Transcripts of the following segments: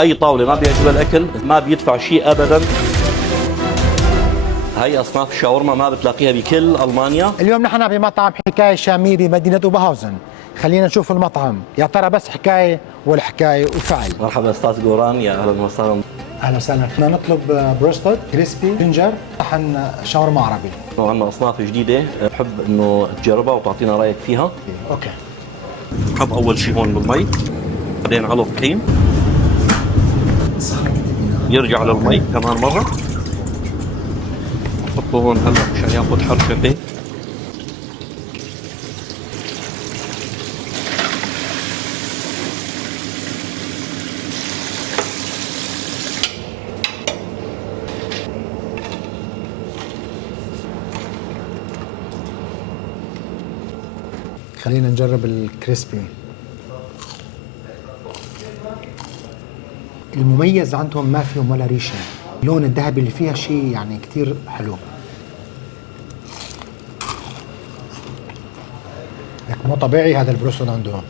اي طاوله ما بيعجبها الاكل ما بيدفع شيء ابدا. هي اصناف الشاورما ما بتلاقيها بكل المانيا. اليوم نحن بمطعم حكاية شامية بمدينة اوبرهاوزن. خلينا نشوف المطعم، يا ترى بس حكاية ولا حكاية وفعل؟ مرحبا استاذ جوران، يا اهلا وسهلا. اهلا وسهلا. فينا نطلب بروستد كريسبي جنجر طحن شاورما عربي. عندنا اصناف جديده بحب انه تجربها وتعطينا رايك فيها. اوكي. حط اول شيء هون بالمي، بعدين على الطحين، يرجع للمي كمان مره، حطه هون هلا مشان ياخذ حركته. خلينا نجرب الكريسبي. المميز عندهم ما فيهم ولا ريشه، اللون الذهبي اللي فيها شيء يعني كثير حلو. لك مو طبيعي هذا البروستد عندهم.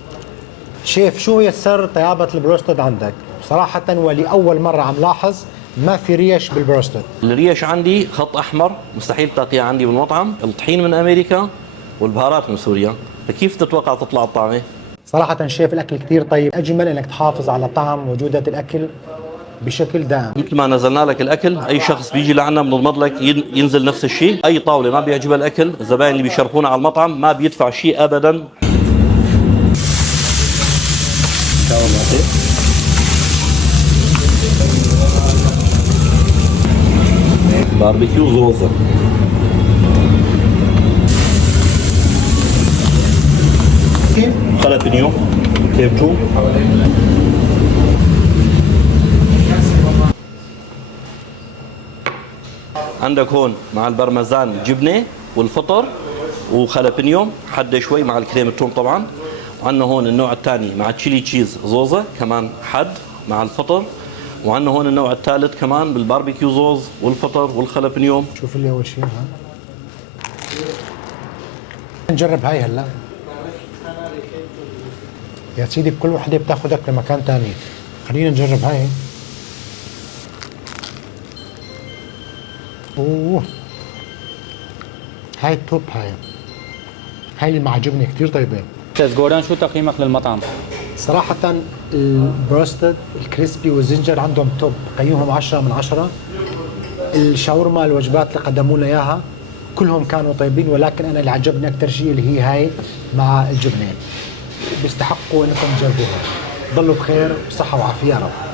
شيف، شو هي سر طيابة البروستد عندك؟ صراحة ولأول مرة عم لاحظ ما في ريش بالبروستد. الريش عندي خط احمر، مستحيل تلاقيها عندي بالمطعم. الطحين من امريكا والبهارات من سوريا، فكيف تتوقع تطلع الطعمه؟ صراحة شيف الأكل كثير طيب، أجمل إنك تحافظ على طعم وجودة الأكل بشكل دائم. مثل ما نزلنا لك الاكل، اي شخص بيجي لعنا بنضمن لك ينزل نفس الشيء. اي طاوله ما بيعجبها الاكل، الزباين اللي بيشرفونا على المطعم ما بيدفع شيء ابدا. باربيكيو زوزة، خلفنيو، كيبتو، عندك هون مع البرمزان جبنه والفطر وخلفنيو حده شوي مع الكريم التوم طبعا. وعندنا هون النوع الثاني مع تشيلي تشيز زوزة كمان حد مع الفطر. وعندنا هون النوع الثالث كمان بالباربيكيو زوز والفطر والخلفنيو. شوف اللي أول شيء ها. نجرب هاي هلا. يا سيدي بكل وحدة بتاخذك لمكان ثاني. خلينا نجرب هاي. اوه، هاي التوب. هاي اللي معجبني كثير طيبة. استاذ جوران، شو تقييمك للمطعم؟ صراحة البروستد الكريسبي والزنجر عندهم توب، قيمهم 10 من 10. الشاورما الوجبات اللي قدموا لنا اياها كلهم كانوا طيبين، ولكن انا اللي عجبني اكثر شيء اللي هي هاي مع الجبنة. بيستحقوا انكم تجربوها. ضلوا بخير وصحة وعافية يا رب.